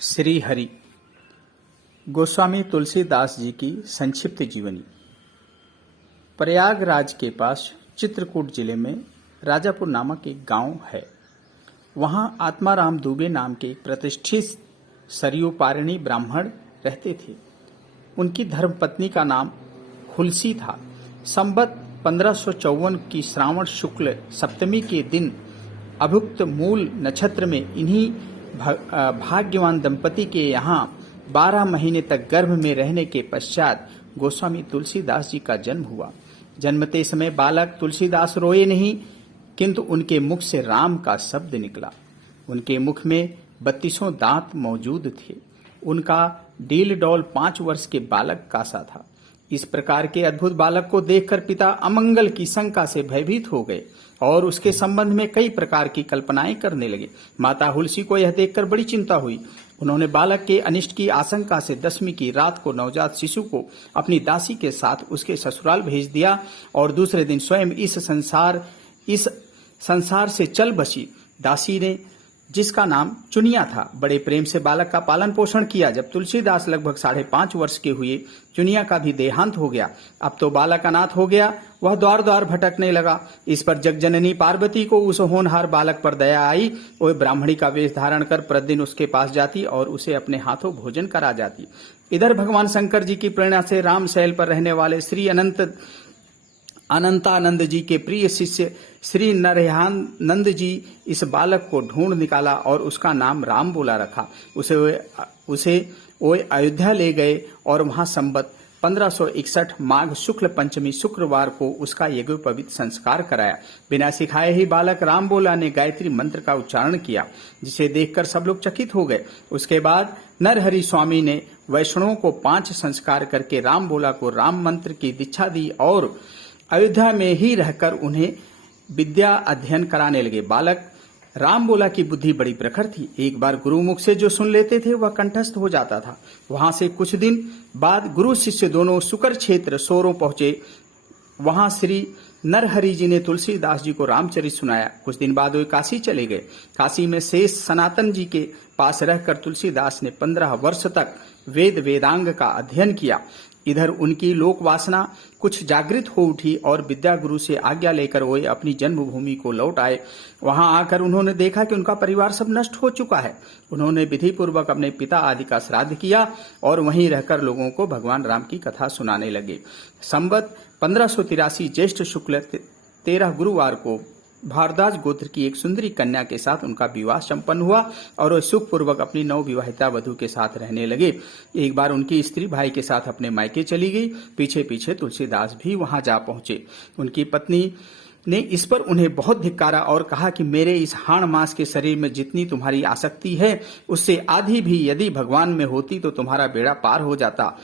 श्री हरि गोस्वामी तुलसीदास जी की संक्षिप्त जीवनी। प्रयागराज के पास चित्रकूट जिले में राजापुर नामक एक गांव है। वहां आत्माराम दुबे नाम के प्रतिष्ठित सरयू पारिणी ब्राह्मण रहते थे। उनकी धर्मपत्नी का नाम हुलसी था। संवत 1554 की श्रावण शुक्ल सप्तमी के दिन अभुक्त मूल नक्षत्र में इन्हीं भाग्यवान दंपति के यहाँ 12 महीने तक गर्भ में रहने के पश्चात गोस्वामी तुलसीदास जी का जन्म हुआ। जन्मते समय बालक तुलसीदास रोए नहीं, किंतु उनके मुख से राम का शब्द निकला। उनके मुख में 32 दांत मौजूद थे। उनका डील डौल 5 वर्ष के बालक का सा था। इस प्रकार के अद्भुत बालक को देखकर पिता अमंगल की शंका से भयभीत हो गए और उसके संबंध में कई प्रकार की कल्पनाएं करने लगे। माता हुलसी को यह देखकर बड़ी चिंता हुई। उन्होंने बालक के अनिष्ट की आशंका से 10वीं की रात को नवजात शिशु को अपनी दासी के साथ उसके ससुराल भेज दिया और दूसरे दिन स्वयं इस संसार से चल बसी। दासी ने, जिसका नाम चुनिया था, बड़े प्रेम से बालक का पालन पोषण किया। जब तुलसीदास लगभग 5.5 वर्ष के हुए, चुनिया का भी देहांत हो गया। अब तो बालक अनाथ हो गया। वह द्वार द्वार भटकने लगा। इस पर जगजननी पार्वती को उस होनहार बालक पर दया आई। वह ब्राह्मणी का वेश धारण कर प्रतिदिन उसके पास जाती और उसे अपने हाथों भोजन करा जाती। इधर भगवान शंकर जी की प्रेरणा से रामशैल पर रहने वाले श्री अनंतानंद जी के प्रिय शिष्य श्री नरहानंद जी इस बालक को ढूंढ निकाला और उसका नाम राम बोला रखा। उसे वो अयोध्या ले गए और वहां संवत 1561 माघ शुक्ल पंचमी शुक्रवार को उसका यज्ञोपवीत संस्कार कराया। बिना सिखाए ही बालक राम बोला ने गायत्री मंत्र का उच्चारण किया, जिसे देखकर सब लोग चकित हो गए। उसके बाद नरहरि स्वामी ने वैष्णवों को 5 संस्कार करके राम बोला को राम मंत्र की दीक्षा दी और अयोध्या में ही रहकर उन्हें विद्या अध्ययन कराने लगे। बालक राम बोला की बुद्धि बड़ी प्रखर थी। एक बार गुरु मुख से जो सुन लेते थे वह कंठस्थ हो जाता था। वहां से कुछ दिन बाद गुरु शिष्य दोनों सुकर क्षेत्र सोरों पहुंचे। वहां श्री नरहरि जी ने तुलसीदास जी को रामचरित सुनाया। कुछ दिन बाद वे काशी चले गए। काशी में शेष सनातन जी के पास रहकर तुलसीदास ने 15 वर्ष तक वेदांग का अध्ययन किया। इधर उनकी लोक वासना कुछ जागृत हो उठी और विद्या गुरु से आज्ञा लेकर वे अपनी जन्मभूमि को लौट आए। वहां आकर उन्होंने देखा कि उनका परिवार सब नष्ट हो चुका है। उन्होंने विधि पूर्वक अपने पिता आदि का श्राद्ध किया और वहीं रहकर लोगों को भगवान राम की कथा सुनाने लगे। संवत 1583 ज्येष्ठ शुक्ल 13 गुरुवार को भारद्वाज गोत्र की एक सुंदरी कन्या के साथ उनका विवाह संपन्न हुआ और वे सुखपूर्वक अपनी नवविवाहिता वधू के साथ रहने लगे। एक बार उनकी स्त्री भाई के साथ अपने मायके चली गई। पीछे पीछे तुलसीदास भी वहां जा पहुंचे। उनकी पत्नी ने इस पर उन्हें बहुत धिक्कारा और कहा कि मेरे इस हाड़ मास के शरीर में जितनी तुम्हारी आसक्ति है, उससे आधी भी यदि भगवान में होती तो तुम्हारा बेड़ा पार हो जाता।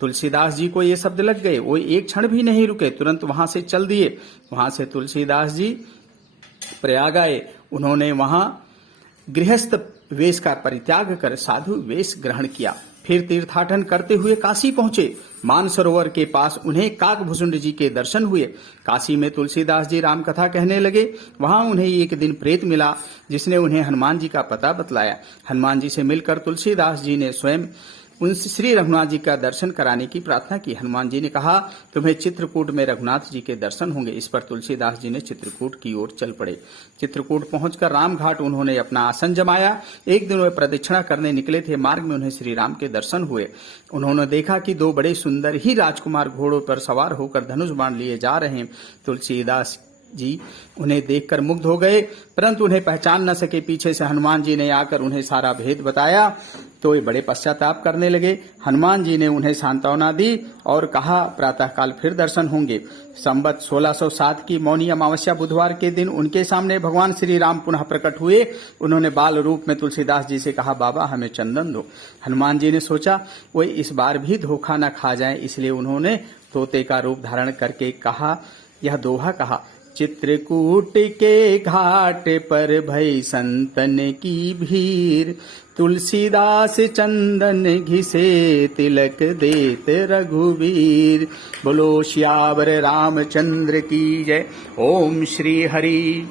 तुलसीदास जी को ये शब्द लग गए। वो एक क्षण भी नहीं रुके, तुरंत वहां से चल दिए। वहां से तुलसीदास जी प्रयाग आए। उन्होंने वहां गृहस्थ वेश का परित्याग कर साधु वेश ग्रहण किया। फिर तीर्थाटन करते हुए काशी पहुंचे। मानसरोवर के पास उन्हें काकभुजुंड जी के दर्शन हुए। काशी में तुलसीदास जी राम कथा कहने लगे। वहां उन्हें एक दिन प्रेत मिला, जिसने उन्हें हनुमान जी का पता बतलाया। हनुमान जी से मिलकर तुलसीदास जी ने स्वयं उनसे श्री रघुनाथ जी का दर्शन कराने की प्रार्थना की। हनुमान जी ने कहा, तुम्हें चित्रकूट में रघुनाथ जी के दर्शन होंगे। इस पर तुलसीदास जी ने चित्रकूट की ओर चल पड़े। चित्रकूट पहुंचकर रामघाट उन्होंने अपना आसन जमाया। एक दिन वे प्रदक्षिणा करने निकले थे। मार्ग में उन्हें श्री राम के दर्शन हुए। उन्होंने देखा कि 2 बड़े सुंदर ही राजकुमार घोड़ों पर सवार होकर धनुष बाण लिए जा रहे हैं। तुलसीदास जी उन्हें देखकर मुग्ध हो गए, परंतु उन्हें पहचान न सके। पीछे से हनुमान जी ने आकर उन्हें सारा भेद बताया तो वे बड़े पश्चाताप करने लगे। हनुमान जी ने उन्हें सांत्वना दी और कहा, प्रातःकाल फिर दर्शन होंगे। संवत 1607 की मौनी अमावस्या बुधवार के दिन उनके सामने भगवान श्री राम पुनः प्रकट हुए। उन्होंने बाल रूप में तुलसीदास जी से कहा, बाबा हमें चंदन दो। हनुमान जी ने सोचा वे इस बार भी धोखा न खा जाएं, इसलिए उन्होंने तोते का रूप धारण करके यह दोहा कहा, चित्रकूट के घाट पर भई संतन की भीड़, तुलसीदास चंदन घिसे तिलक देत रघुवीर। बोलो श्यावर रामचंद्र की जय। ओम श्री हरि।